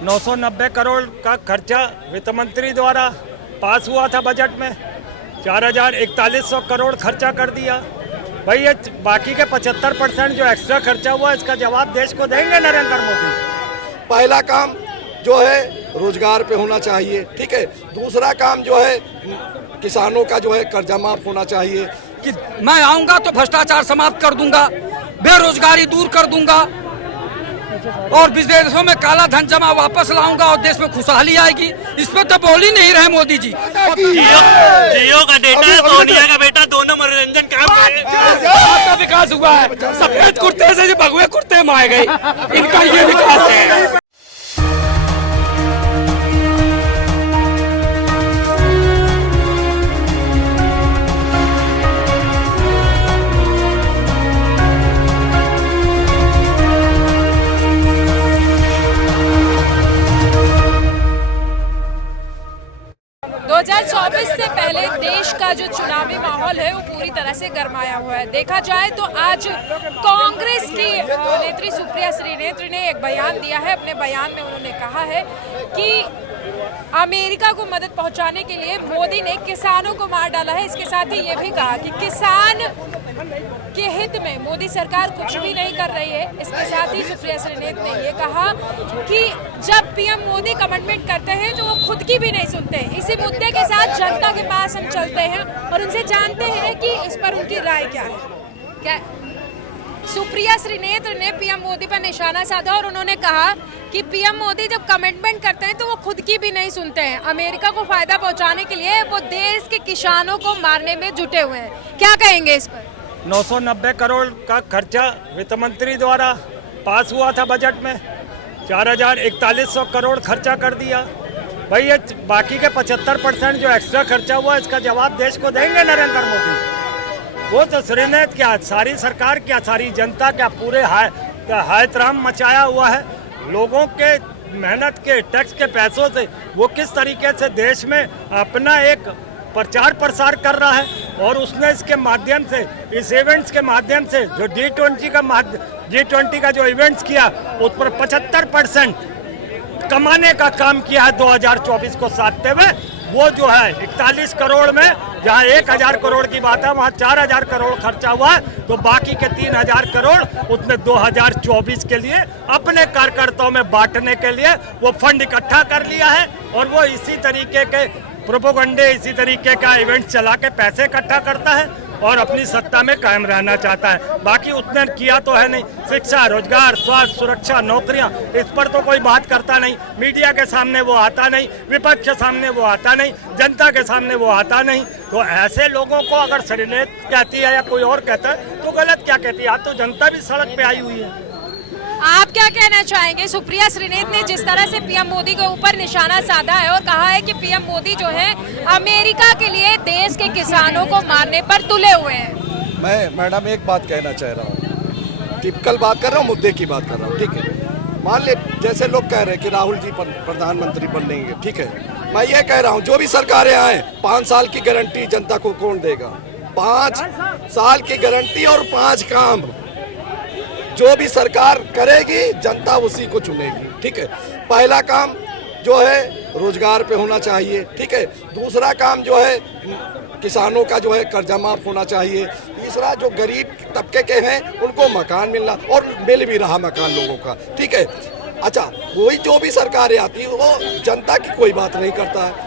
990 करोड़ का खर्चा वित्त मंत्री द्वारा पास हुआ था बजट में। 4,4100 करोड़ खर्चा कर दिया। भाई ये बाकी के 75% जो एक्स्ट्रा खर्चा हुआ, इसका जवाब देश को देंगे नरेंद्र मोदी। पहला काम जो है रोजगार पे होना चाहिए, ठीक है। दूसरा काम जो है किसानों का जो है कर्जा माफ होना चाहिए। कि मैं आऊंगा तो भ्रष्टाचार समाप्त कर दूंगा, बेरोजगारी दूर कर दूंगा और विदेशों में काला धन जमा वापस लाऊंगा और देश में खुशहाली आएगी। इस पर तो बोल ही नहीं रहे मोदी जी। जियो का डेटा, सोनिया का बेटा, दोनों मनोरंजन का विकास हुआ है। सफेद कुर्ते से भगवे कुर्ते में आ गए, इनका ये विकास है। से पहले देश का जो चुनावी माहौल है वो पूरी तरह से गरमाया हुआ है। देखा जाए तो आज कांग्रेस की नेत्री सुप्रिया श्रीनेत्र ने एक बयान दिया है। अपने बयान में उन्होंने कहा है कि अमेरिका को मदद पहुंचाने के लिए मोदी ने किसानों को मार डाला है। इसके साथ ही ये भी कहा कि किसान के हित में मोदी सरकार कुछ भी नहीं कर रही है। इसके साथ ही सुप्रिया श्रीनेत्र ने ये कहा कि जब पीएम मोदी कमिटमेंट करते हैं तो वो खुद की भी नहीं सुनते। इसी मुद्दे के साथ जनता के पास हम चलते हैं और उनसे जानते हैं कि इस पर उनकी राय क्या है। सुप्रिया श्रीनेत्र ने पीएम मोदी पर निशाना साधा और उन्होंने कहा कि पीएम मोदी जब कमिटमेंट करते हैं तो वो खुद की भी नहीं सुनते हैं। अमेरिका को फायदा पहुंचाने के लिए वो देश के किसानों को मारने में जुटे हुए हैं। क्या कहेंगे इस पर? 990 करोड़ का खर्चा वित्त मंत्री द्वारा पास हुआ था बजट में। 4,4100 करोड़ खर्चा कर दिया। भाई ये बाकी के 75% जो एक्स्ट्रा खर्चा हुआ, इसका जवाब देश को देंगे नरेंद्र मोदी। वो तो श्रीनेत्र क्या, सारी सरकार क्या, सारी जनता क्या, पूरे हायतराम मचाया हुआ है। लोगों के मेहनत के टैक्स के पैसों से वो किस तरीके से देश में अपना एक प्रचार प्रसार कर रहा है। और उसने इसके माध्यम से, इस इवेंट्स के माध्यम से जो G20 का जो इवेंट्स किया, उस पर 75% कमाने का काम किया है 2024 को साधते हुए। वो जो है 41 करोड़ में जहां 1,000 करोड़ की बात है, वहां 4,000 करोड़ खर्चा हुआ है। तो बाकी के 3,000 करोड़ उसने 2024 के लिए अपने कार्यकर्ताओं में बांटने के लिए वो फंड इकट्ठा कर लिया है। और वो इसी तरीके के प्रोपोगंडे, इसी तरीके का इवेंट चला के पैसे इकट्ठा करता है और अपनी सत्ता में कायम रहना चाहता है। बाकी उसने किया तो है नहीं। शिक्षा, रोजगार, स्वास्थ्य, सुरक्षा, नौकरियां, इस पर तो कोई बात करता नहीं। मीडिया के सामने वो आता नहीं, विपक्ष के सामने वो आता नहीं, जनता के सामने वो आता नहीं। तो ऐसे लोगों को अगर श्रीनेत्र कहती है या कोई और कहता है तो गलत क्या कहती है। आज तो जनता भी सड़क पे आई हुई है। आप क्या कहना चाहेंगे? सुप्रिया श्रीनेत्र ने जिस तरह से पीएम मोदी के ऊपर निशाना साधा है और कहा है कि पीएम मोदी जो है अमेरिका के लिए देश के किसानों को मारने पर तुले हुए हैं। मैं मैडम एक बात कहना चाह रहा हूँ, टिपिकल बात कर रहा हूँ, मुद्दे की बात कर रहा हूँ, ठीक है। मान ले जैसे लोग कह रहे हैं कि राहुल जी प्रधानमंत्री बनेंगे, ठीक है। मैं ये कह रहा हूँ जो भी सरकारें आए, 5 साल की गारंटी जनता को कौन देगा? 5 साल की गारंटी और 5 काम जो भी सरकार करेगी जनता उसी को चुनेगी, ठीक है। पहला काम जो है रोजगार पे होना चाहिए, ठीक है। दूसरा काम जो है किसानों का जो है कर्जा माफ होना चाहिए। तीसरा जो गरीब तबके के हैं उनको मकान मिलना, और मिल भी रहा मकान लोगों का, ठीक है। अच्छा, कोई जो भी सरकारें आती है वो जनता की कोई बात नहीं करता है।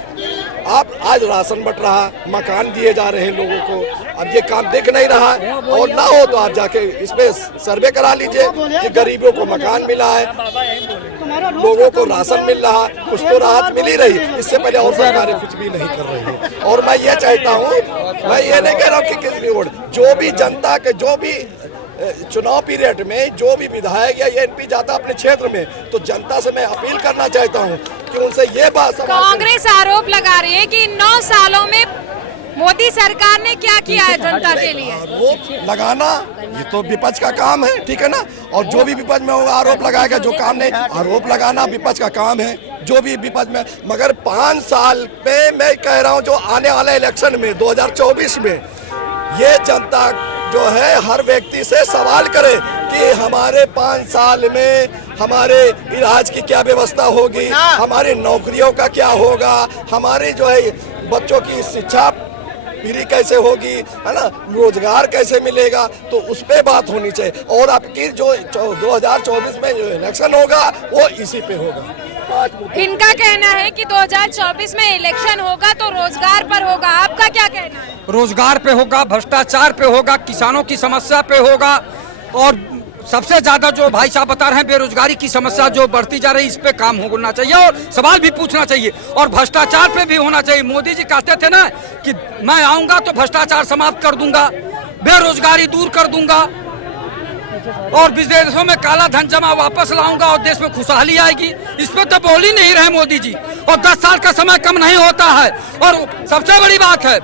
आप आज राशन बंट रहा, मकान दिए जा रहे हैं लोगों को। अब ये काम दिख नहीं रहा है, और ना हो तो आप जाके इस पे सर्वे करा लीजिए कि गरीबों को मकान मिला है, लोगों को राशन मिल रहा, कुछ तो राहत मिल ही रही। इससे पहले और सरकारें कुछ भी नहीं कर रही है। और मैं ये चाहता हूँ, मैं ये नहीं कह रहा हूँ कि किस भी वोट, जो भी जनता के, जो भी चुनाव पीरियड में जो भी विधायक या एमपी जाता अपने क्षेत्र में, तो जनता से मैं अपील करना चाहता हूँ कि उनसे ये बात। कांग्रेस आरोप लगा रही है कि 9 सालों में मोदी सरकार ने क्या किया है जनता के लिए। आरोप लगाना ये तो विपक्ष का काम है, ठीक है ना। और जो भी विपक्ष में होगा आरोप लगाएगा, जो काम नहीं, आरोप लगाना विपक्ष का काम है, जो भी विपक्ष में। मगर 5 साल पे मैं कह रहा हूँ, जो आने वाले इलेक्शन में 2024 में ये जनता जो है हर व्यक्ति से सवाल करे कि हमारे 5 साल में हमारे इलाज की क्या व्यवस्था होगी, हमारी नौकरियों का क्या होगा, हमारे जो है बच्चों की शिक्षा पूरी कैसे होगी, है ना, रोजगार कैसे मिलेगा, तो उस पे बात होनी चाहिए। और आपकी जो 2024 में जो इलेक्शन होगा वो इसी पे होगा। इनका कहना है कि 2024 में इलेक्शन होगा तो रोजगार पर होगा, आपका क्या कहना है? रोजगार पे होगा, भ्रष्टाचार पे होगा, किसानों की समस्या पे होगा, और सबसे ज्यादा जो भाई साहब बता रहे हैं बेरोजगारी की समस्या जो बढ़ती जा रही है, इस पे काम होना चाहिए और सवाल भी पूछना चाहिए और भ्रष्टाचार पे भी होना चाहिए। मोदी जी कहते थे ना कि मैं आऊंगा तो भ्रष्टाचार समाप्त कर दूंगा, बेरोजगारी दूर कर दूंगा और विदेशों में काला धन जमा वापस लाऊंगा और देश में खुशहाली आएगी। इस पे तो बोल ही नहीं रहे मोदी जी, और 10 साल का समय कम नहीं होता है। और सबसे बड़ी बात है,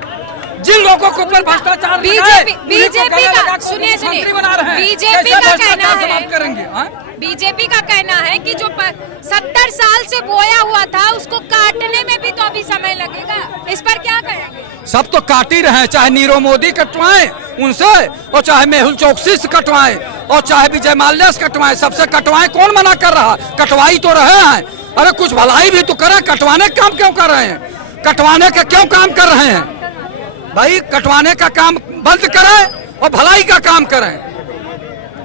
जिन लोगों के ऊपर भ्रष्टाचार बीजेपी का सुनिए बीजेपी का कहना है, करेंगे बीजेपी का कहना है कि जो 70 साल से बोया हुआ था उसको काटने में भी तो अभी समय लगेगा, इस पर क्या कहेंगे? सब तो काट ही रहे हैं, चाहे नीरव मोदी कटवाएं उनसे, और चाहे मेहुल चोकसी से कटवाएं, और चाहे विजय माल्या से कटवाएं, सबसे कटवाएं। कौन मना कर रहा? कटवाई तो रहे हैं। अरे कुछ भलाई भी तो करें, कटवाने का काम क्यों कर रहे हैं? कटवाने का क्यों काम कर रहे हैं भाई? कटवाने का काम बंद करें और भलाई का काम करें,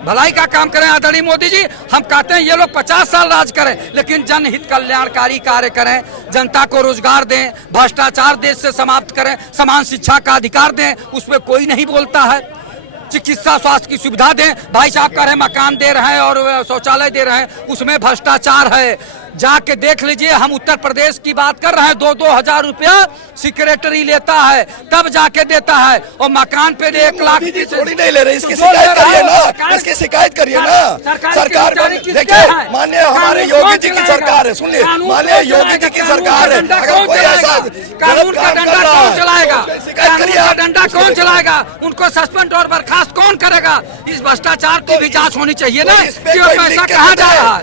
भलाई का काम करें। आदरणीय मोदी जी, हम कहते हैं ये लोग 50 साल राज करें, लेकिन जनहित कल्याणकारी कार्य करें, जनता को रोजगार दें, भ्रष्टाचार देश से समाप्त करें, समान शिक्षा का अधिकार दें, उसमें कोई नहीं बोलता है। चिकित्सा स्वास्थ्य की सुविधा दें। भाई साहब कह रहे हैं मकान दे रहे हैं और शौचालय दे रहे हैं, उसमें भ्रष्टाचार है। जाके देख लीजिए, हम उत्तर प्रदेश की बात कर रहे हैं, 2-2 हजार रुपया सेक्रेटरी लेता है, तब जाके देता है, और मकान पे 1 लाख थोड़ी नहीं ले रहे। इसकी शिकायत करिए ना, इसकी शिकायत करिए ना। सरकार देखिए, माननीय हमारे योगी जी की सरकार है, सुनिए, माननीय योगी जी की सरकार है। अगर कोई ऐसा कानून का डंडा कौन चलाएगा? कानून का डंडा कौन चलाएगा? उनको सस्पेंड और बर्खास्त कौन करेगा? इस भ्रष्टाचार की भी जांच होनी चाहिए ना कि वो पैसा कहाँ जा रहा है।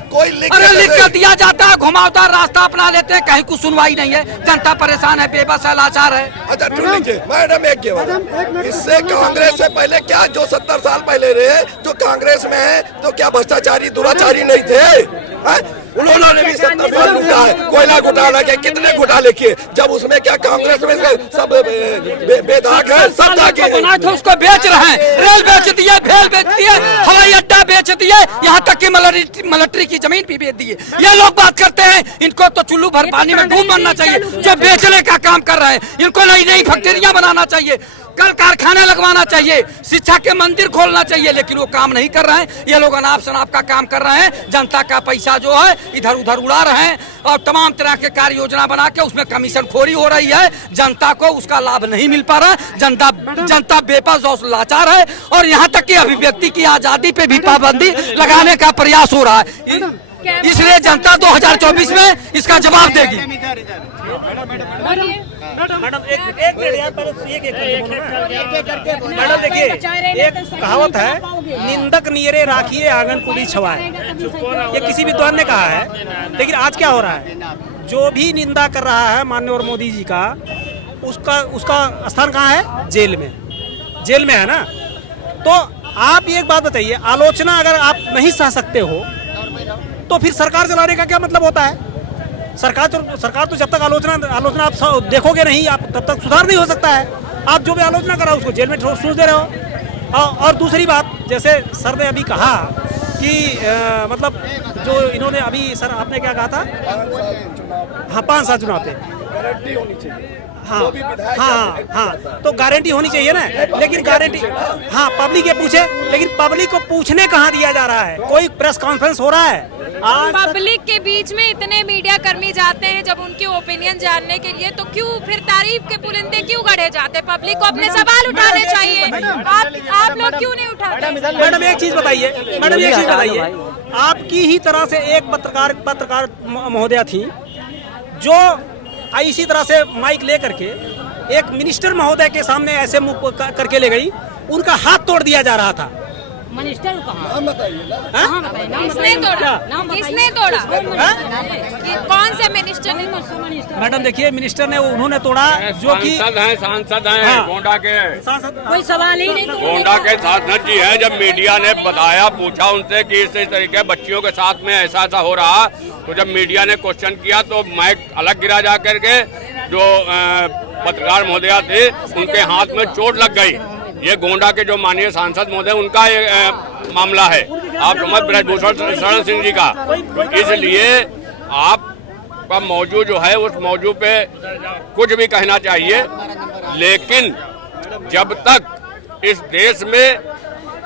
अरे लिख कर दिया जाता है, घुमावदार रास्ता अपना लेते हैं, कहीं कुछ सुनवाई नहीं है, जनता परेशान है, बेबस है, लाचार है। अच्छा सुन लीजिए मैडम, एक इससे कांग्रेस से पहले क्या जो 70 साल पहले रहे जो कांग्रेस में है, तो क्या भ्रष्टाचारी दुराचारी नहीं थे? उन्होंने भी 70 साल लूटा है। कोयला घोटाला के कितने घोटाले किए, जब उसमें क्या कांग्रेस में सब बेदाग है, सब दाग बनाए थे उसको बेच रहे हैं। रेल बेच दिए, भेल बेच दिए, हवाई अड्डा बेच दिए, यहाँ तक कि मिलिट्री की जमीन भी बेच दी है। ये लोग बात करते हैं, इनको तो चुल्लू भर पानी में डूब मरना चाहिए जो बेचने का काम कर रहे हैं। इनको नई नई फैक्ट्रियां बनाना चाहिए, कल कारखाने लगवाना चाहिए, शिक्षा के मंदिर खोलना चाहिए, लेकिन वो काम नहीं कर रहे हैं। ये लोग अनाप शनाप का काम कर रहे हैं, जनता का पैसा जो है इधर उधर उड़ा रहे हैं और तमाम तरह के कार्य योजना बना के उसमें कमीशन खोरी हो रही है। जनता को उसका लाभ नहीं मिल पा रहा है, जनता बेबस और लाचार है, और यहाँ तक कि अभिव्यक्ति की आजादी पे भी पाबंदी लगाने का प्रयास हो रहा है। इसलिए जनता 2024 में इसका जवाब देगी। मैडम देखिए, एक कहावत है, निंदक नियरे राखिए आंगन कुड़ी छवाए। ये किसी विद्वान ने कहा है, लेकिन आज क्या हो रहा है, जो भी निंदा कर रहा है माननीय और मोदी जी का, उसका स्थान कहाँ है? जेल में, जेल में है ना। तो आप एक बात बताइए, आलोचना अगर आप नहीं सह सकते हो तो फिर सरकार चलाने का क्या मतलब होता है? सरकार तो जब तक आलोचना आप देखोगे नहीं, आप तब तक सुधार नहीं हो सकता है। आप जो भी आलोचना कर रहे हो उसको जेल में ठूस दे रहे हो। और दूसरी बात, जैसे सर ने अभी कहा कि मतलब जो इन्होंने अभी, सर आपने क्या कहा था? हाँ, 5 साल चुनाव पे गारंटी होनी चाहिए। हाँ, तो गारंटी होनी चाहिए ना, लेकिन गारंटी, हाँ, पब्लिक ये पूछे, लेकिन पब्लिक को पूछने कहाँ दिया जा रहा है? कोई प्रेस कॉन्फ्रेंस हो रहा है? पब्लिक के बीच में इतने मीडिया कर्मी जाते हैं जब उनके ओपिनियन जानने के लिए, तो क्यों फिर तारीफ के पुलिंदे क्यों गढ़े जाते? पब्लिक को अपने सवाल उठाने चाहिए, आप लोग क्यों नहीं उठाते? मैडम एक चीज बताइए, आपकी ही तरह से एक पत्रकार महोदया थी जो इसी तरह से माइक ले करके एक मिनिस्टर महोदय के सामने ऐसे मुंह करके ले गई, उनका हाथ तोड़ दिया जा रहा था। मिनिस्टर किसने तोड़ा? कि कौन से मिनिस्टर ने मैडम देखिए, मिनिस्टर ने उन्होंने तोड़ा जो कि सांसद हैं हाँ। गोंडा के कोई सवाल ही नहीं। गोंडा के सांसद जी हैं। जब मीडिया ने बताया, पूछा उनसे कि इस तरीके बच्चियों के साथ में ऐसा हो रहा, तो जब मीडिया ने क्वेश्चन किया तो माइक अलग गिरा जा करके जो पत्रकार महोदया थे उनके हाथ में चोट लग गई। ये गोंडा के जो माननीय सांसद महोदय उनका ये मामला है, आप समझ ब्रजभूषण शरण सिंह जी का। इसलिए आपका मौजू जो है उस मौजू पे कुछ भी कहना चाहिए, लेकिन जब तक इस देश में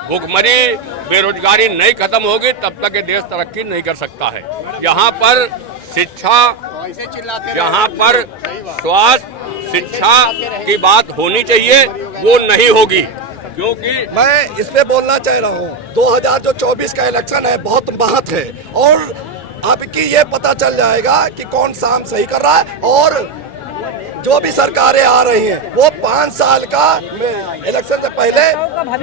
भुखमरी बेरोजगारी नहीं खत्म होगी तब तक ये देश तरक्की नहीं कर सकता है। यहाँ पर शिक्षा, यहाँ पर स्वास्थ्य शिक्षा की बात होनी चाहिए, वो नहीं होगी, क्योंकि मैं इस पे बोलना चाह रहा हूँ 2024 का इलेक्शन है, बहुत महत्व है और अब की ये पता चल जाएगा कि कौन काम सही कर रहा है। और जो भी सरकारें आ रही हैं वो 5 साल का इलेक्शन से पहले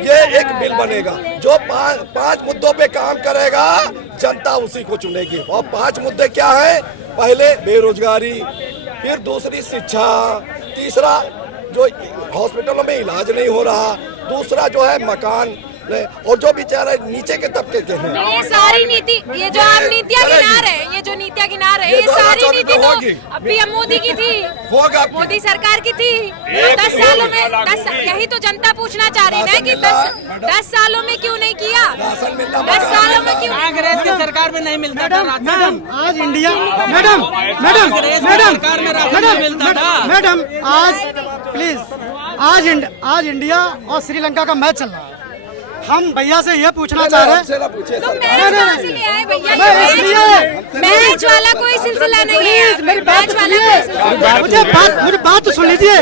ये एक बिल बनेगा जो 5 मुद्दों पे काम करेगा, जनता उसी को चुनेगी। और 5 मुद्दे क्या है? पहले बेरोजगारी, फिर दूसरी शिक्षा, तीसरा जो हॉस्पिटलों में इलाज नहीं हो रहा, दूसरा जो है मकान, और जो बेचारे नीचे के तबके के हैं। ये सारी नीति, ये जो आप नीतियाँ गिना रहे हैं, ये जो नीतियाँ गिना रहे हैं, ये सारी नीति तो पीएम मोदी की थी, मोदी सरकार की थी। 10 सालों में 10 यही तो जनता पूछना चाह रही है कि 10 सालों में क्यों नहीं किया? 10 सालों में क्यों? कांग्रेस की सरकार में नहीं मिलता था मैडम आज India, madam madam madam madam आज प्लीज, आज इंडिया और श्रीलंका का मैच चल रहा है। हम भैया से ये पूछना चाह रहे हैं, तो मैच वाला कोई सिलसिला नहीं है, मैच वाला कोई सिलसिला। मुझे बात तो सुन लीजिए।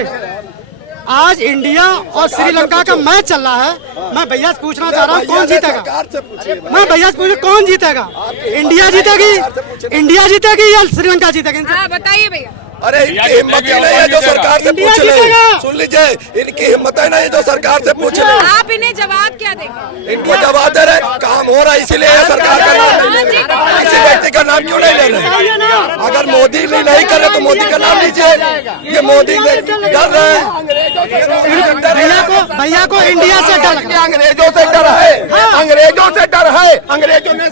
आज इंडिया और श्रीलंका का मैच चल रहा है। मैं भैया से पूछना चाह रहा हूँ कौन जीतेगा? मैं भैया से पूछ कौन जीतेगा? इंडिया जीतेगी या श्रीलंका जीतेगी? हाँ बताइए भैया। अरे इनकी हिम्मत ही नहीं है जो सरकार से पूछ ले। सुन लीजिए, इनकी हिम्मत ही नहीं है जो सरकार से पूछ ले। आप इन्हें जवाब क्या देंगे? इनको जवाब दे रहे, काम हो रहा है इसीलिए सरकार का नाम नहीं ले रहे। किसी व्यक्ति का नाम क्यों नहीं ले रहे? अगर मोदी नहीं करे तो मोदी का नाम लीजिए। ये मोदी डर रहे हैं, भैया को इंडिया से डर लगता है। अंग्रेजों से डर है, अंग्रेजों से डर है। अंग्रेजों ने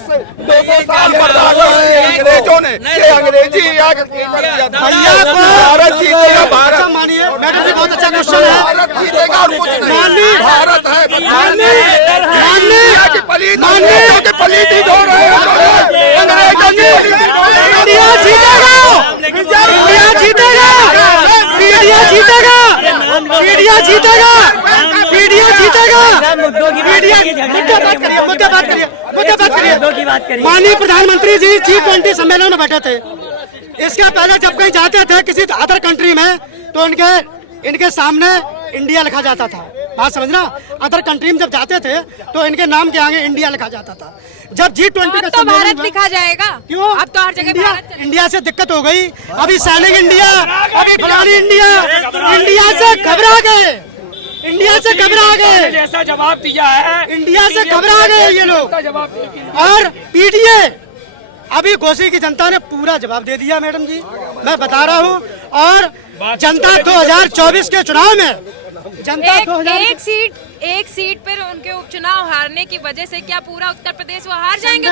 200 साल बर्दाश्त किए, अंग्रेजों ने ये अंग्रेजी आकर भैया को भारत जीतेगा। भारत मानिए, मैडम जी बहुत अच्छा क्वेश्चन है। भारत जीतेगा और कुछ नहीं। मानिए, भारत है, मानिए के पलीत ही धो रहे हैं, अंग्रेजों की पलीत ही धो रहे हैं। इंडिया जीतेगा, इंडिया जीतेगा, इंडिया जीतेगा, इंडिया जीतेगा, इंडिया जीतेगा। मुद्दे बात करिए। माननीय प्रधानमंत्री जी G20 सम्मेलन में बैठे थे। इसके पहले जब कहीं जाते थे किसी अदर कंट्री में तो इनके सामने इंडिया लिखा जाता था। बात समझना, अदर कंट्री में जब जाते थे तो इनके नाम के आगे इंडिया लिखा जाता था। जब G20 का तो भारत लिखा जाएगा। क्यों? अब तो हर जगह इंडिया से दिक्कत हो गई। अभी सैनिक इंडिया, अभी फलानी इंडिया, इंडिया से घबरा गए, इंडिया से घबरा गए। जैसा जवाब दिया है, इंडिया से घबरा गए ये लोग। और पीटीए अभी घोसी की जनता ने पूरा जवाब दे दिया मैडम जी, मैं बता रहा हूँ। और जनता 2024 के चुनाव में जनता एक सीट पर उनके उपचुनाव हारने की वजह से क्या पूरा उत्तर प्रदेश वो हार जाएंगे?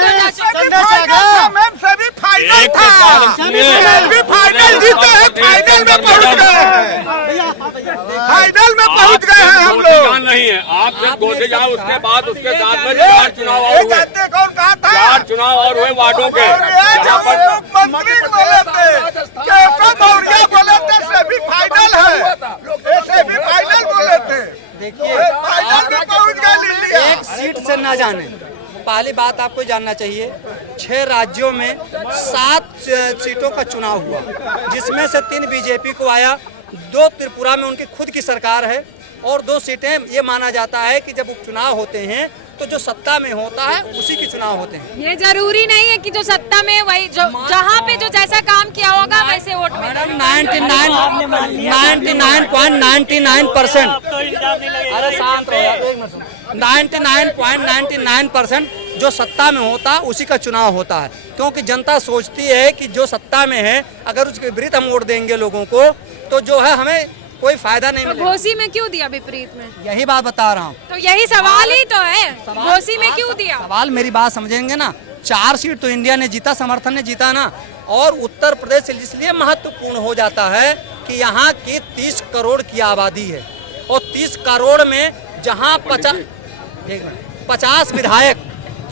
फाइनल में पहुंच गए हैं हम लोग। नहीं है, आप जब गोसे जाओ उसके बाद उसके साथ में 4 चुनाव और हुए, 4 चुनाव और हुए वार्डों के। मंत्री बोले थे, बोले थे सेमीफाइनल है, सेमीफाइनल बोले थे। एक सीट से न जाने, पहली बात आपको जानना चाहिए 6 राज्यों में 7 सीटों का चुनाव हुआ, जिसमें से 3 बीजेपी को आया, 2 त्रिपुरा में उनकी खुद की सरकार है और 2 सीटें ये माना जाता है कि जब उपचुनाव होते हैं तो जो सत्ता में होता है उसी के चुनाव होते हैं। ये जरूरी नहीं है कि जो सत्ता में वही जो जहाँ पे जो जैसा काम किया होगा वैसे वोट मैडम 99.99% अरे शांत रहो, 99.99% जो सत्ता में होता है उसी का चुनाव होता है, क्योंकि जनता सोचती है कि जो सत्ता में है अगर उसके विपरीत हम वोट देंगे लोगों को तो जो है हमें कोई फायदा नहीं मिलेगा। घोसी में क्यों दिया विपरीत में? यही बात बता रहा हूँ, तो यही सवाल ही तो है, घोसी में क्यों दिया? सवाल मेरी बात समझेंगे ना, 4 सीट तो इंडिया ने जीता, समर्थन ने जीता ना। और उत्तर प्रदेश इसलिए महत्वपूर्ण हो जाता है कि यहाँ की 30 करोड़ की आबादी है और 30 करोड़ में जहाँ 50 विधायक,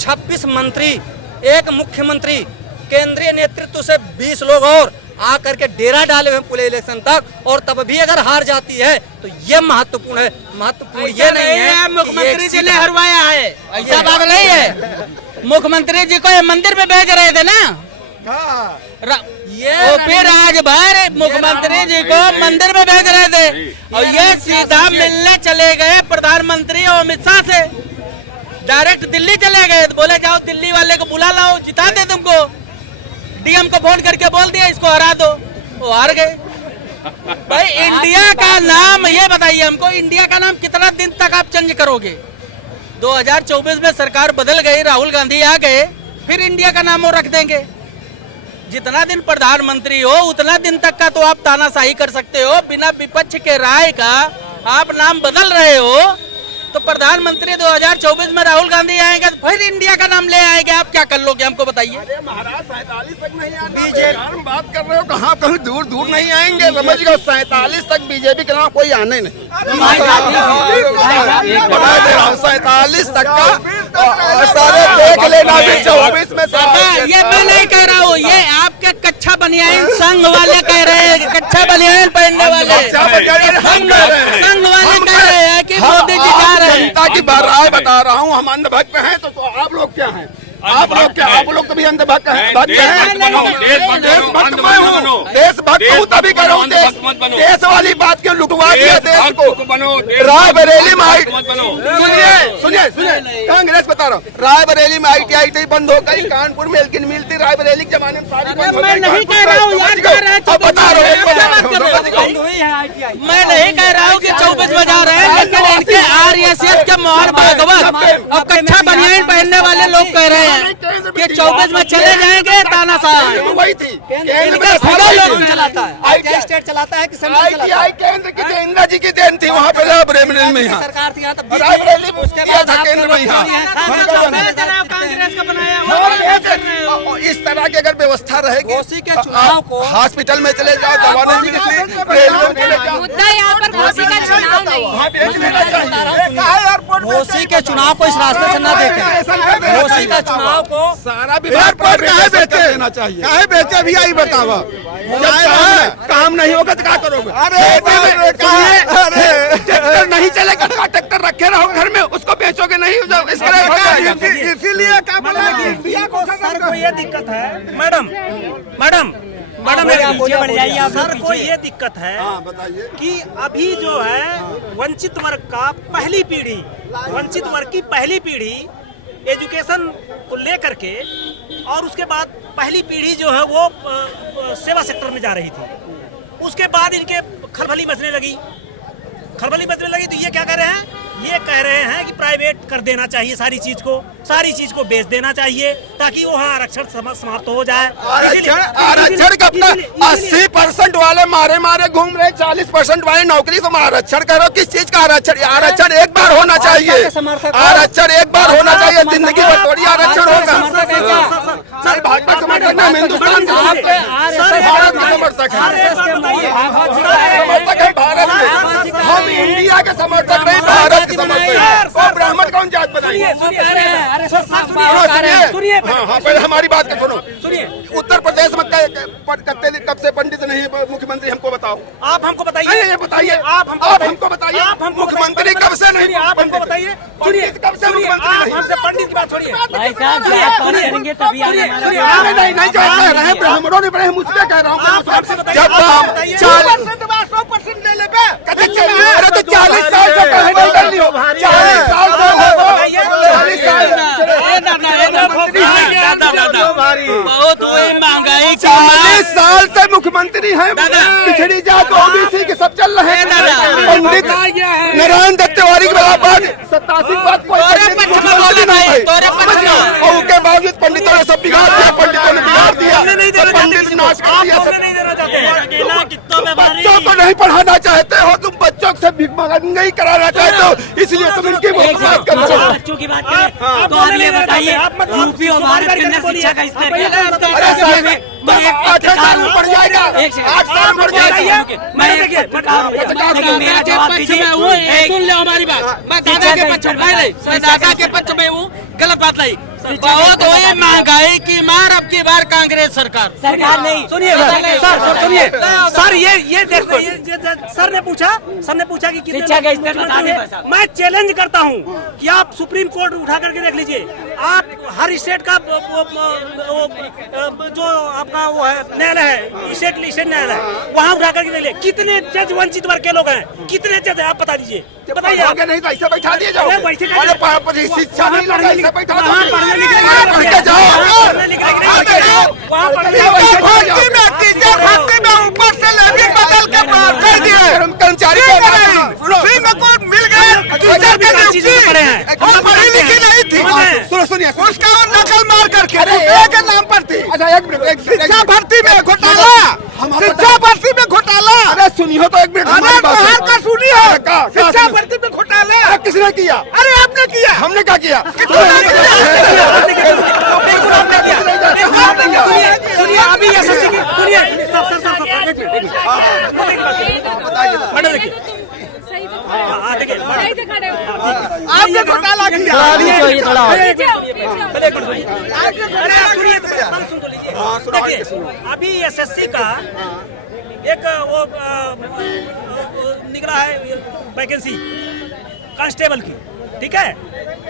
26 मंत्री, 1 मुख्यमंत्री, केंद्रीय नेतृत्व से 20 लोग और आकर के डेरा डाले हुए पूरे इलेक्शन तक, और तब भी अगर हार जाती है तो ये महत्वपूर्ण है। महत्वपूर्ण ये नहीं है मुख्यमंत्री जी ने हरवाया है, ऐसा बात नहीं है। मुख्यमंत्री जी को ये मंदिर में भेज रहे थे ना, ये फिर आज भर मुख्यमंत्री जी को मंदिर में भेज रहे थे और ये सीधा मिलने चले गए प्रधानमंत्री अमित शाह से, डायरेक्ट दिल्ली चले गए। तो बोले जाओ दिल्ली वाले को बुला लाओ, जिता दे तुमको। डीएम को फोन करके बोल दिया इसको हरा दो, वो हार गए। भाई इंडिया का नाम, ये बताइए हमको, इंडिया का नाम कितना दिन तक आप चेंज करोगे? 2024 में सरकार बदल गई, राहुल गांधी आ गए, फिर इंडिया का नाम वो रख देंगे। जितना दिन प्रधानमंत्री हो उतना दिन तक का तो आप तानाशाही कर सकते हो, बिना विपक्ष के राय का आप नाम बदल रहे हो। तो प्रधानमंत्री 2024 में राहुल गांधी आएंगे तो फिर इंडिया का नाम ले आएंगे, आप क्या कर लोगे हमको बताइए? महाराज 47 तक नहीं आना, हम बात कर रहे हो कहाँ, कहीं दूर दूर नहीं आएंगे, समझ गए? 47 तक बीजेपी के नाम कोई आने नहीं, 47 तक का सारे देख लेना। 24 में ये मैं नहीं कह रहा हूँ, ये आपके कच्चा बनियान संघ वाले कह रहे हैं, कच्चा बनियान पहनने वाले संघ वाले कह रहे हैं कि मोदी जी जा रहे हैं। जनता की राय बता रहा हूँ, हम अंधभक्त हैं तो आप लोग क्या हैं? आप लोग क्या, आप लोग तो भी अंधभक्त हैं। देशभक्त हूँ तभी कर रहा हूँ, देश वाली बात क्यों लुटवा दिया देश को? रायबरेली में सुनिए कांग्रेस बता रहा हूँ, रायबरेली में ITI बंद हो गई, कानपुर में लेकिन मिलती, रायबरेली के जमाने में सारी बंद हो गई। मैं नहीं कह रहा हूँ कि 24 बजा रहे हैं, लेकिन इनके RSS के मोहर भागवत और कच्चा बनियान पहनने वाले लोग कह रहे हैं कि 24 में चले जाएंगे तानाशाह। वही थी चलाता है, स्टेट चलाता है कि ITI केंद्र की इंदिरा जी की देन थी, वहाँ पे रायबरेली में सरकार थी, रायबरेली में उसके बाद केंद्र में कांग्रेस का बनाया इस तरह की अगर व्यवस्था रहेगी, घोसी के चुनाव को हॉस्पिटल में चले जाओ, दवा नहीं मिलती, रेलवे में चले जाओ। मुद्दा यहाँ पर घोसी का चुनाव नहीं है। घोसी के चुनाव को इस रास्ते से न देखें। घोसी का चुनाव को सारा एयरपोर्ट काहे बेचे देना चाहिए, काहे बेचे अभी आई बतावा, काम नहीं होगा तो क्या करोगे? ट्रैक्टर नहीं चलेगा, ट्रैक्टर रखे रहो घर में, उसको बेचोगे नहीं, इसीलिए क्या बोला कि इंडिया को सर को ये दिक्कत है। मैडम सर को ये दिक्कत है कि अभी जो है वंचित वर्ग का पहली पीढ़ी, वंचित वर्ग की पहली पीढ़ी एजुकेशन को लेकर के, और उसके बाद पहली पीढ़ी जो है वो सेवा सेक्टर में जा रही थी, उसके बाद इनके खलबली मचने लगी। तो ये क्या कह रहे हैं? ये कह रहे हैं कि प्राइवेट कर देना चाहिए सारी चीज को बेच देना चाहिए ताकि वहाँ आरक्षण समाप्त हो जाए। आरक्षण कब तक? 80% वाले मारे घूम रहे, 40% वाले नौकरी, तो आरक्षण करो। किस चीज का आरक्षण? आरक्षण एक बार होना चाहिए, आरक्षण एक बार होना चाहिए, जिंदगी भर थोड़ी आरक्षण होगा। सर भाजपा समर्थक हम हिंदुस्तान के भारत के समर्थक है, भारत के, हम इंडिया के समर्थक नहीं, भारत के समर्थक। ब्राह्मण कौन जात बनाएंगे? हाँ, पहले हमारी बात को सुनो। उत्तर प्रदेश में कब से पंडित नहीं है मुख्यमंत्री, हमको बताओ। आप हमको बताइए। नहीं बताइए, आप हमको बताइए। मुख्यमंत्री कब से नहीं? आप हमको बताइए। पंडित कब से मुख्यमंत्री नहीं? हमसे पंडित की बात छोड़िए। भाई साहब करेंगे तभी नहीं जो कह रहे हैं ब्राह्मणों ने बड़े, मुझसे कह रहा हूँ। जब 40% ले ले, अरे तो 40 साल से नहीं हो, 40 साल बहुत हुई महंगाई, बताइए कि 40 साल से मुख्यमंत्री हैं, पिछड़ी जात ओबीसी के सब चल रहे हैं। पंडित नारायण दत्त तिवारी के बाद 87 के बाद कोई उसके बावजूद पंडितों ने सब बिगाड़ दिया, पंडितों ने बिगाड़ दिया, पंडित नाश कर दिया। बच्चों को नहीं पढ़ाना चाहते हो तुम, बच्चों से भिखमंगाई कराना चाहते हो, इसलिए तुम इनकी बात कर रहे हो। बच्चों की बात करें तो आप ये बताइए यूपी और भारत के अंदर शिक्षा का स्तर क्या है? तो 8 साल बढ़ जाएगा, 8 साल बढ़ जाएगा। मेरा जवाब दीजिए, सुन लो हमारी बात। मैं दादा के पक्ष में हूँ, गलत बात नहीं। बहुत हुई महंगाई की मार, अब की बार कांग्रेस सरकार नहीं। सुनिए सुनिए सर, ये देखो, सर ने पूछा कि कितने शिक्षा का स्तर बता दें। मैं चैलेंज करता हूँ कि आप सुप्रीम कोर्ट उठा करके देख लीजिए, आप हर स्टेट का जो आपका वो है न्यायालय है, स्टेट न्यायालय है, वहाँ उठा करके देख लीजिए कितने जज वंचित वर्ग के लोग हैं, कितने जज है, आप बता दीजिए, बताइए। नहीं तो ऐसे बैठा दिए जाओ, शिक्षा नहीं पढ़ने ऐसे बैठा ऊपर से लेवी बदल के पास कर दिए, कर्मचारी मिल गए, पढ़ी लिखी नहीं थी, सुनिए उसका नकल मार करके एक नाम पर थी। अच्छा एक मिनट, शिक्षा भर्ती में घोटाला, शिक्षा भर्ती में घोटाला। अरे सुनिए तो एक मिनट, बाहर का सुनिए, शिक्षा भर्ती में घोटाला किसने किया? अरे आपने किया, हमने क्या किया? सुनिए अभी एसएससी की सुनिए, आपने घोटाला किया, अभी एसएससी का एक वो निकला है वैकेंसी कांस्टेबल की, ठीक है,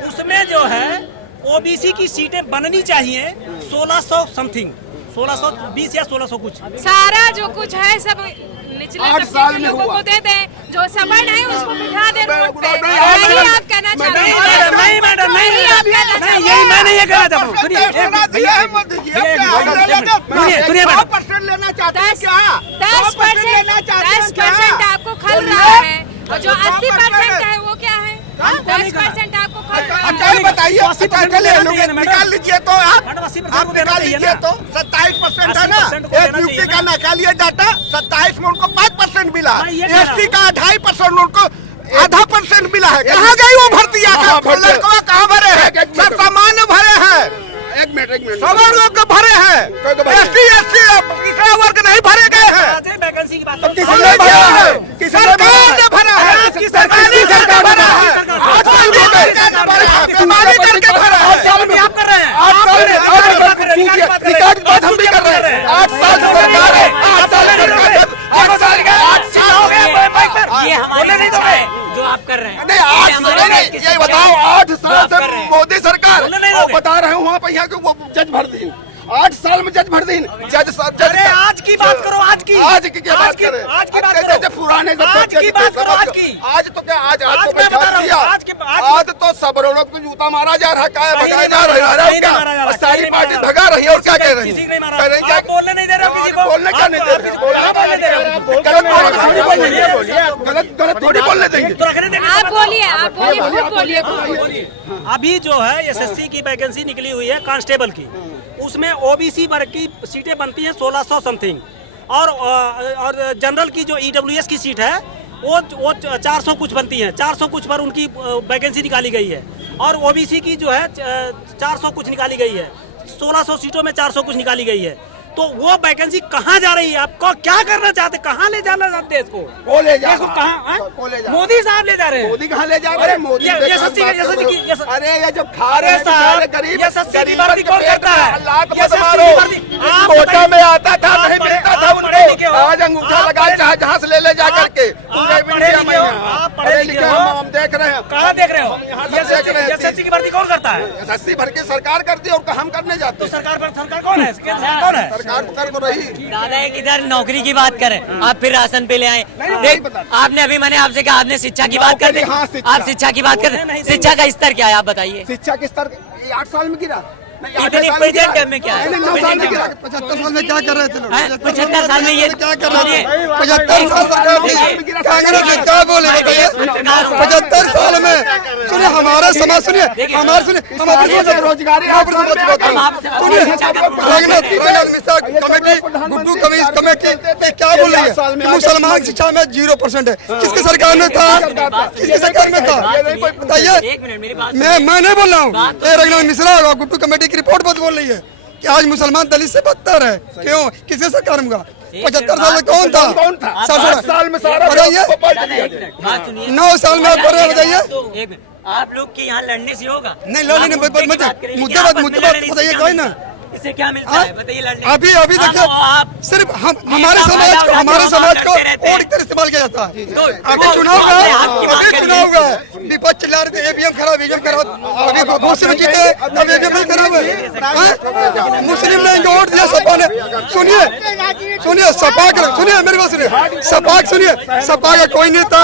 उसमें जो है ओबीसी की सीटें बननी चाहिए 1600 समथिंग, 1620 या 1600 कुछ। सारा जो कुछ है सब निचले तबके के लोगों को दे दें, जो सवर्ण है उसको बिठा दें रोड पे। यही आप कहना चाहते हैं? नहीं मैडम, यही आप कहना चाहते हैं? यही मैं नहीं ये कहना चाहता हूँ। सुनिए मैडम, 10% लेना चाहते हैं क्या? 10% आपको खल रहा है, और जो 80% है वो क्या है? 10% आपको खल रहा है। बताइए, निकाल लीजिए तो आप निकाल लीजिए तो 27% है ना, एक यूपी का निकालिए डाटा, 27 में उनको 5% मिला, एसटी का 2.5% उनको आधा % मिला है। कहाँ गई वो भर्ती? लड़कों कहाँ भरे हैं? सब सामान्य भरे हैं, एक मिनट सवर्ण लोग भरे हैं, एसटी पिछड़ा वर्ग नहीं भरे गए हैं। वैकेंसी की बात सरकार ने भरा है, सरकारी सरकार भरा है, कमाली करके भरा है। आप कर रहे हैं, 8 साल हम भी कर रहे हैं, 8 साल सरकार है, 8 साल ये हमारी शिक्षा है जो आप कर रहे हैं। नहीं 8 साल नहीं, ये बताओ 8 साल से मोदी सरकार बता रहे हूँ वहाँ पर, यहाँ के वो जज भर दी 8 साल में जज भर दी, जज अरे आज की बात करो, आज की क्या बात करें? आज की बात करो, पुराने आज की बात करो, आज की आज तो क्या आज आज को मैं बता रहा हूँ, दिया, आज तो सबरों को जूता मारा जा रहा है, क्या भगाया जा रहा है, सारी पार्टी भगा रही है, और क्या कह रही है? बोलने नहीं दे रहे किसी को, बोलने क्या नहीं दे रहे, गलत थोड़ी बोलने देंगे। आप बोलिए, बोलिए। अभी जो है एसएससी की वैकेंसी निकली हुई है कांस्टेबल की, उसमें ओबीसी वर्ग की सीटें बनती हैं 1600 समथिंग, और जनरल की जो ईडब्ल्यूएस की सीट है वो 400 कुछ बनती है, 400 कुछ पर उनकी वैकेंसी निकाली गई है, और ओबीसी की जो है 400 कुछ निकाली गई है, 1600 सीटों में 400 कुछ निकाली गई है। तो वो वैकेंसी कहाँ जा रही है? आपको क्या करना चाहते, कहाँ ले जाना चाहते हैं इसको? वो ले जा, इसको कहाँ? मोदी साहब ले जा रहे हैं। मोदी कहाँ ले जा रहे हैं? मोदी अरे ये जब खा रहे हैं गरीब, की भर्ती कौन करता है? कोटा में आता था, नहीं मिलता था उनको, आज अंगूठा लगा चाहे जहाँ से ले जा करके। पढ़े लिखे हम देख रहे हैं। कहाँ देख रहे हो? एसएससी की भर्ती कौन करता है? एसएससी भर के सरकार करती है, और हम करने जाते हैं। सरकार कौन है? कौन है? सरकार कर तो रही। दादा एक इधर नौकरी की बात करें, आप फिर राशन पे ले आए। देख आपने अभी मैंने आपसे कहा, आपने शिक्षा की बात करते, आप शिक्षा की बात करते, शिक्षा का स्तर क्या है आप बताइए? शिक्षा के स्तर 8 साल में गिरा, इतनी प्रेजेंट में क्या है? 75 साल में क्या कर रहे थे लोग? 75 साल में ये क्या कर रहे थे? 75 साल सरकार थी, कांग्रेस ने क्या बोले बताइए? 75 साल में सुनिए हमारा समाज, सुनिए हमारे, सुनिए हमारे रोजगारी सुनिए रघुनाथ मिश्रा कमेटी, गुड्डू कमेटी क्या बोल रही है कि मुसलमान शिक्षा में 0% है। किसकी सरकार में था? किसकी सरकार में था बताइए? मैं नहीं बोल रहा हूँ, रघुनाथ मिश्रा और गुड्डू कमेटी की रिपोर्ट बहुत बोल रही है कि आज मुसलमान दलित से बदतर है। क्यों? किसकी सरकार में? 75 साल में कौन था? 60 साल में बताइए, 9 साल में आप कर रहे हैं बताइए? आप लोग के यहाँ लड़ने से होगा? नहीं लड़ने मुद्दे बात बताइए कोई ना। इससे क्या मिलता है बताइए? लड़ने अभी देखिए सिर्फ हमारे समाज को और एक तरह इस्तेमाल किया जाता है। अभी चुनाव का विपक्ष चिल्ला रहे थे ईवीएम खराब, अभी घोषणा में जीते तब ईवीएम नहीं खराब है। मुस्लिम ने वोट दिया सपा ने। सुनिए सपा का, सुनिए मेरी बात सुनिए, सपा का कोई नेता,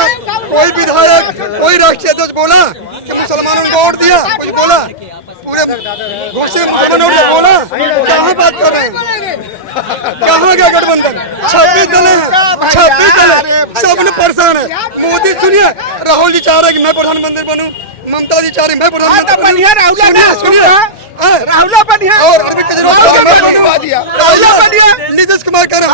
कोई विधायक, कोई राष्ट्रीय अध्यक्ष बोला कि मुसलमानों ने वोट दिया? कुछ बोला? पूरे घोषणा में बोला? कहाँ बात कर रहे हैं? कहाँ गया गठबंधन? 26 दल हैं, 26 दल सब ने परेशान है। मोदी सुनिए, राहुल जी चाह रहे कि मैं प्रधानमंत्री बनूं, ममता जी चाह रही मैं प्रधानमंत्री बनूं। और अरविंद केजरीवाल, नीतीश कुमार कह रहे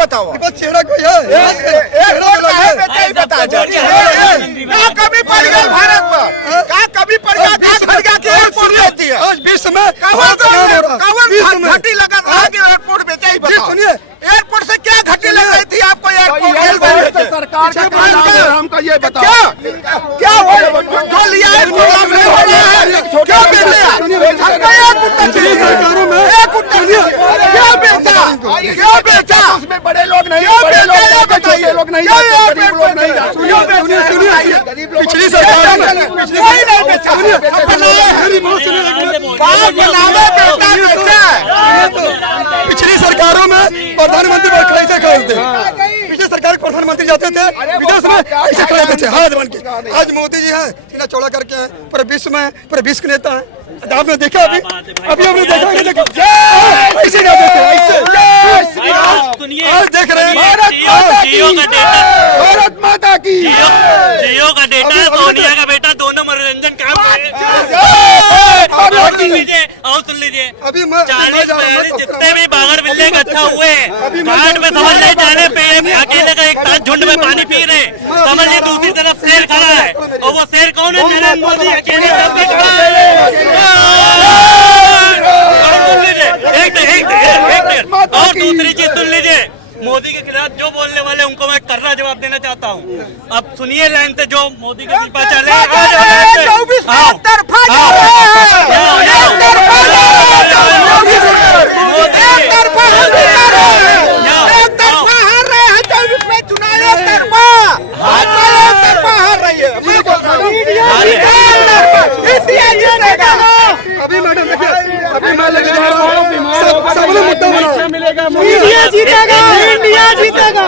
बताओ चेहरा कोई है? कभी पड़ गया भारत पर? क्या कभी पड़ गया? आज विश्व में घटी लगा एयरपोर्ट बेचा ही बताओ। सुनिए एयरपोर्ट से क्या घटी लग रही थी आपको? एयरपोर्ट सरकार हमको ये बताओ क्या हो जो लिया क्यों बेचा? उसमें बड़े लोग नहीं, बड़े लोग नहीं, पिछली सरकार पिछली सरकारों में प्रधानमंत्री कैसे खरीदते? पिछली सरकार के प्रधानमंत्री जाते थे विदेश में ऐसे खड़े थे हाथ बन के। आज मोदी जी हैं सीना चौड़ा करके हैं, पूरे विश्व में पूरे विश्व के नेता हैं। आपने देखा अभी हमने देखा ऐसे ना देखे ऐसे देख रहे हैं भारत माता की जियो का डेटा सोनिया का बेटा दोनों मनोरंजन काम सुन लीजिए अभी 40 जितने भी बागर बिल्ले इकट्ठा हुए घाट में समझ नहीं जाने पे अकेले का एक साथ झुंड में पानी पी रहे समझ लीजिए। दूसरी तरफ शेर खड़ा है और वो शेर कौन है? नरेंद्र मोदी अकेले खड़ा है। और दूसरी चीज सुन लीजिए, मोदी के खिलाफ जो बोलने वाले उनको मैं कर्रा जवाब देना चाहता हूँ। अब सुनिए लाइन से जो मोदी के पीछे चले अभी मैडम अभी मैं लेके जा रहा हूँ सबने मुद्दा बना इंडिया जीतेगा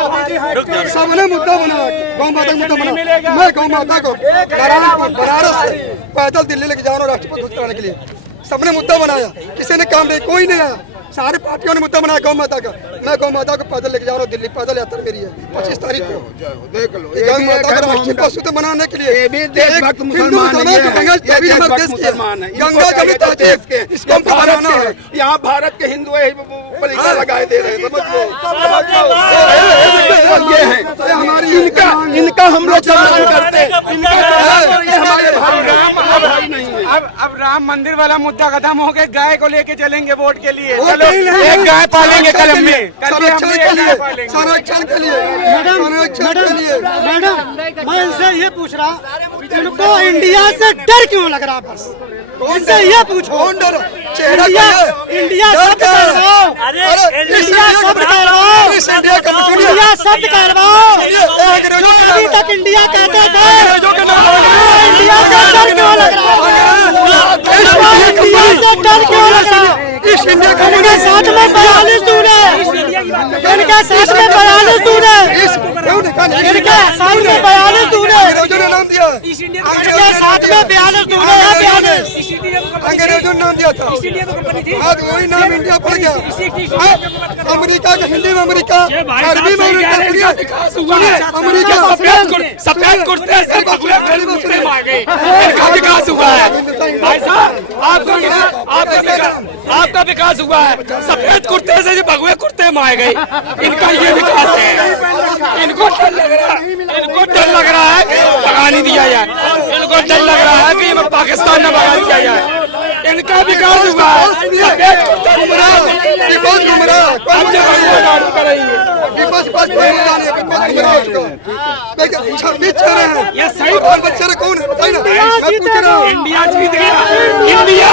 सबने मुद्दा बना गौ माता का मुद्दा बना। मैं गौ माता को बनारस से पैदल दिल्ली लेके जा रहा हूँ राष्ट्रपति भोज कराने के लिए। सबने मुद्दा बनाया, किसी ने काम नहीं, कोई नहीं आया। सारी पार्टियों ने मुद्दा बनाया गौ माता का। मैं गौ माता को पैदल लेके जा रहा हूँ दिल्ली, पैदल यात्रा मेरी है 25 तारीख को। गौ माता का राष्ट्रीय पशु तो बनाने के लिए गंगा जमी तहजीब इसको हमको बनाना है। यहाँ भारत के हिंदू लगाए दे रहे हमारी इनका हम लोग सम्मान करते हैं। अब राम मंदिर वाला मुद्दा खत्म हो गया, गाय को लेके चलेंगे वोट के लिए। चलो एक गाय पालेंगे कल में, संरक्षण के लिए मैडम मैं इनसे ये पूछ रहा, इनको इंडिया से डर क्यों लग रहा? बस इनसे ये पूछो, इंडिया शब्द करवाओ, इंडिया शब्द करवाओ, इंडिया शब्द करवाओ। जो अभी तक इंडिया कहते थे, इंडिया से डर क्यों लग रहा? इंडिया से डर क्यों लग रहा? इस इंडिया के साथ में 42 दूर है। इनके साथ में 42 दूध है, इनके साथ में 42 दूध है, अंग्रेजों ने नाम दिया, इनके साथ में 42 दूध है, 42। अंग्रेजों ने नाम दिया था, आज वही नाम इंडिया पड़ गया। अमेरिका का हिंदी में अमेरिका, अरबी में अमेरिका, अमेरिका सफेद कुर्ते से भगवे कुर्ते में आ गए, इनका विकास हुआ है भाई साहब। आपका विकास हुआ है, सफेद कुर्ते से जो भगवे कुर्ते में आ गए, इनका ये विकास है। इनको डर लग रहा है, कि भगा नहीं दिया जाए, इनको डर लग रहा है कि हमें पाकिस्तान में भगा दिया जाए। इनका विकास हुआ है, सफेद कुर्ते ये सही बच्चे कौन है बताइए ना, मैं पूछ रहा हूँ। इंडिया जीत गया, इंडिया